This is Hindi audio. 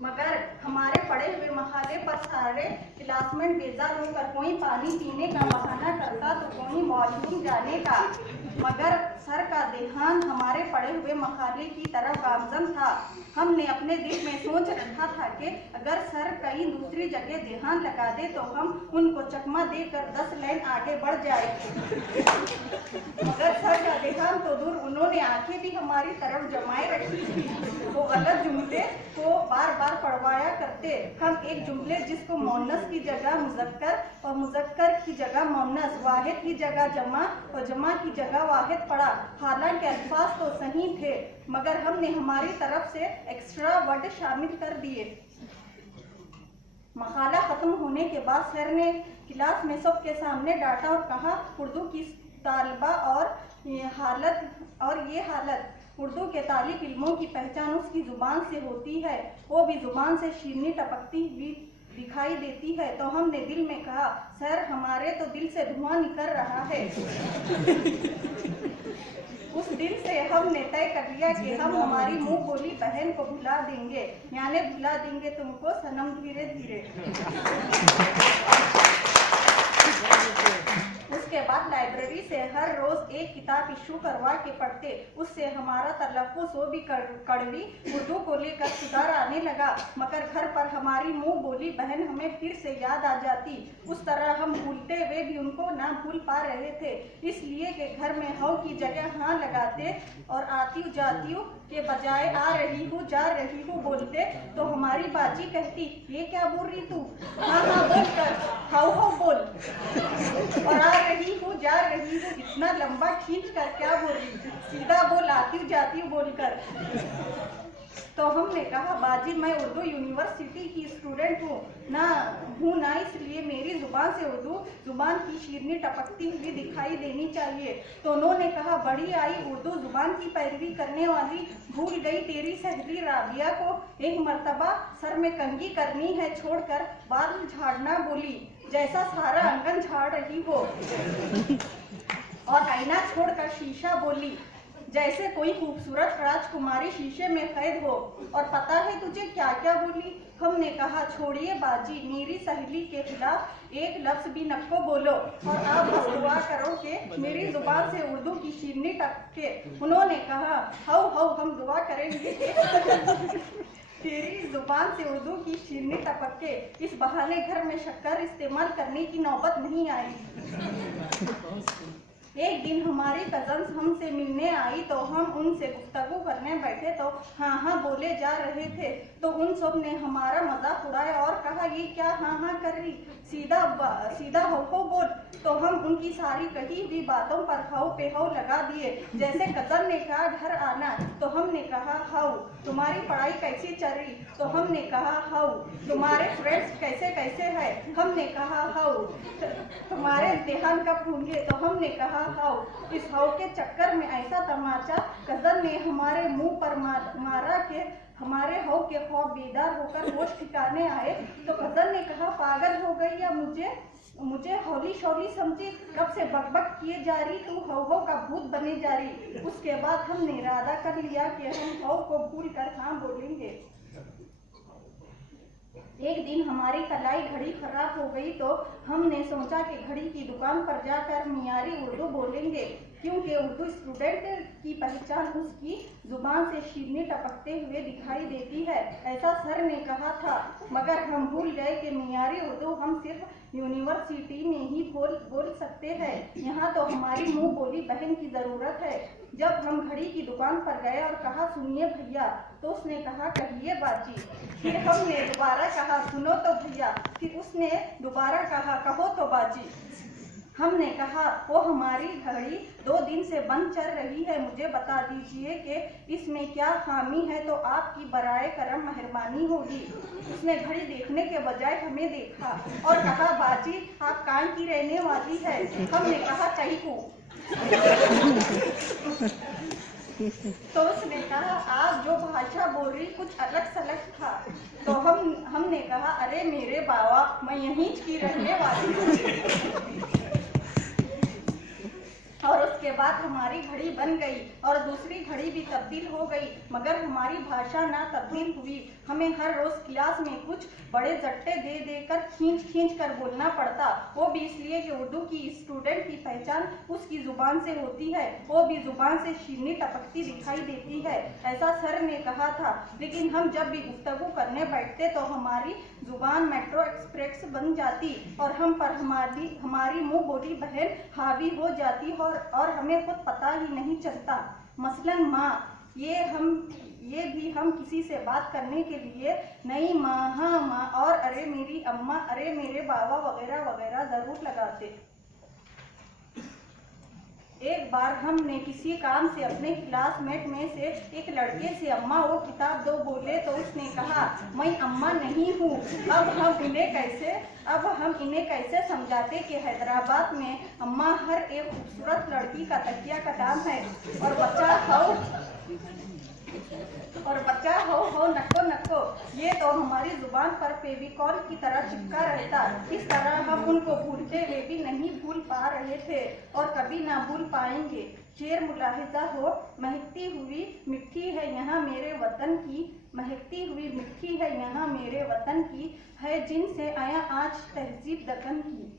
मगर हमारे पढ़े हुए मखाले पर सारे क्लासमेट बेजार होकर कोई पानी पीने का बहाना करता तो कोई वॉशरूम जाने का। मगर सर का ध्यान हमारे पढ़े हुए मखाले की तरफ गामजन था। हमने अपने दिल में सोच रखा था कि अगर सर कहीं दूसरी जगह ध्यान लगा दे तो हम उनको चकमा देकर 10 लाइन आगे बढ़ जाएंगे। मगर सर का ध्यान तो दूर, उन्होंने आंखें भी हमारी तरफ जमाए रखी थी। वो गलत जुमले को बार बार पढ़वाया करते। हम एक जुमले जिसको मोनस की जगह मुजक्कर और मुजक्कर की जगह मोनस, वाहिद की जगह जमा और जमा की जगह वाहिद पढ़ा। हालांकि अल्फाज तो सही थे मगर हमने हमारी तरफ से एक्स्ट्रा वर्ड शामिल कर दिए। मकाला खत्म होने के बाद सर ने क्लास में सबके सामने डांटा और कहा, उर्दू की तालिबा और ये हालत उर्दू के तालिब इल्मों की पहचान उसकी ज़ुबान से होती है, वो भी ज़ुबान से शीरनी टपकती हुई दिखाई देती है। तो हमने दिल में कहा, सर हमारे तो दिल से धुआं निकल रहा है। उस दिन से हमने तय कर लिया कि हम हमारी मुंह बोली बहन को भुला देंगे, यानी भुला देंगे तुमको सनम धीरे धीरे। उसके बाद लाइब्रेरी से हर रोज एक किताब इशू करवा के पढ़ते। उससे हमारा तलफ़ुज़ वो भी कड़वी उर्दू को लेकर सुधार आने लगा। मगर घर पर हमारी मुंह बोली बहन हमें फिर से याद आ जाती। उस तरह हम भूलते हुए भी उनको ना भूल पा रहे थे, इसलिए कि घर में हाउ की जगह हाँ लगाते और आती जाती के बजाय आ रही हूँ जा रही हूँ बोलते। तो हमारी बाजी कहती, ये क्या बोल रही तू? हाँ हाँ बोल कर, हाउ हाउ बोल। और आ रही हूँ जा रही हूँ इतना लंबा खींच कर क्या बोल रही, सीधा बोल आती हूँ जाती हूँ बोलकर। तो हमने कहा, बाजी मैं उर्दू यूनिवर्सिटी की स्टूडेंट हूँ ना, इसलिए मेरी जुबान से उर्दू जुबान की शीरनी टपकती हुई दिखाई देनी चाहिए। तो उन्होंने कहा, बड़ी आई उर्दू जुबान की पैरवी करने वाली, भूल गई तेरी सहेली राबिया को एक मर्तबा सर में कंघी करनी है छोड़कर बाल झाड़ना बोली, जैसा सारा आंगन झाड़ रही हो। और आईना छोड़कर शीशा बोली, जैसे कोई खूबसूरत राजकुमारी शीशे में कैद हो। और पता है तुझे क्या क्या बोली? हमने कहा, छोड़िए बाजी, मेरी सहेली के खिलाफ एक लफ्ज भी नको बोलो और आप बस दुआ करो कि मेरी जुबान से उर्दू की शीरनी टपके। उन्होंने कहा, हाउ हाउ हम दुआ करेंगे तेरी जुबान से उर्दू की शीरनी टपके। इस बहाने घर में शक्कर इस्तेमाल करने की नौबत नहीं आई। एक दिन हमारी कजन्स हमसे मिलने आई तो हम उनसे गुफ्तगू करने बैठे तो हाँ हाँ बोले जा रहे थे। तो उन सब ने हमारा मजाक उड़ाया और कहा, ये क्या हाँ हाँ कर रही, सीधा हो बोल। तो हम उनकी सारी कही हुई बातों पर हाउ पे हाउ लगा दिए। जैसे कजन ने कहा घर आना तो हमने कहा हाउ, तुम्हारी पढ़ाई कैसी चल रही? तो हमने कहा हाउ, तुम्हारे फ्रेंड्स कैसे कैसे है? हमने कहा हाउ, तुम्हारे इम्तिहान कब होंगे? तो हमने कहा हाउ। इस हाउ के चक्कर में ऐसा तमाचा कजन ने हमारे मुंह पर मारा कि हमारे हाउ के खौफ बेदार होकर होश ठिकाने आए। तो कजन ने कहा, पागल हो गई या मुझे हौली शौली समझी, कब से बकबक किए जा रही, तू हाउ का भूत बने जा रही। उसके बाद हमने इरादा कर लिया कि हम हाउ को भूल कर हाँ बोलेंगे। एक दिन हमारी कलाई घड़ी खराब हो गई तो हमने सोचा कि घड़ी की दुकान पर जाकर मियारी उर्दू बोलेंगे, क्योंकि उर्दू स्टूडेंट की पहचान उसकी जुबान से शीरनी टपकते हुए दिखाई देती है, ऐसा सर ने कहा था। मगर हम भूल गए कि मियारी उर्दू हम सिर्फ यूनिवर्सिटी में ही बोल सकते हैं, यहाँ तो हमारी मुंह बोली बहन की ज़रूरत है। जब हम घड़ी की दुकान पर गए और कहा, सुनिए भैया, तो उसने कहा, कहिए बाजी। फिर हमने दोबारा कहा, सुनो तो भैया। फिर उसने दोबारा कहा, कहो तो बाजी। हमने कहा, वो हमारी घड़ी 2 दिन से बंद चल रही है, मुझे बता दीजिए कि इसमें क्या खामी है तो आपकी बराए करम मेहरबानी होगी। उसने घड़ी देखने के बजाय हमें देखा और कहा, बाजी आप कहाँ की रहने वाली है? हमने कहा, कहीं को। तो उसने कहा, आप जो भाषा बोल रही कुछ अलग सलग था। तो हमने कहा, अरे मेरे बाबा, मैं यहीं की रहने वाली हूँ। और उसके बाद हमारी घड़ी बन गई और दूसरी घड़ी भी तब्दील हो गई, मगर हमारी भाषा ना तब्दील हुई। हमें हर रोज क्लास में कुछ बड़े जट्टे दे देकर खींच कर बोलना पड़ता, वो भी इसलिए कि उर्दू की स्टूडेंट की पहचान उसकी जुबान से होती है, वो भी जुबान से शीरनी टपकती दिखाई देती है, ऐसा सर ने कहा था। लेकिन हम जब भी गुफ्तगू करने बैठते तो हमारी जुबान मेट्रो एक्सप्रेस बन जाती और हम पर हमारी मुंह बोली बहन हावी हो जाती और हमें खुद पता ही नहीं चलता। मसलन माँ, ये भी हम किसी से बात करने के लिए नहीं माँ, हाँ माँ और अरे मेरी अम्मा, अरे मेरे बाबा वगैरह वगैरह जरूर लगाते। एक बार हमने किसी काम से अपने क्लासमेट में से एक लड़के से अम्मा वो किताब दो बोले तो उसने कहा मैं अम्मा नहीं हूँ। अब हम इन्हें कैसे समझाते कि हैदराबाद में अम्मा हर एक खूबसूरत लड़की का तकिया का नाम है और बच्चा हो नक्को नक्को, ये तो हमारी जुबान पर फेविकॉल की तरह चिपका रहता। इस तरह हम उनको भूलते हुए भी नहीं भूल पा रहे थे और कभी ना भूल पाएंगे। शेर मुलाहिजा हो, महकती हुई मिट्टी है यहाँ मेरे वतन की, महकती हुई मिट्टी है यहाँ मेरे वतन की, है जिनसे आया आज तहजीब दक्कन की।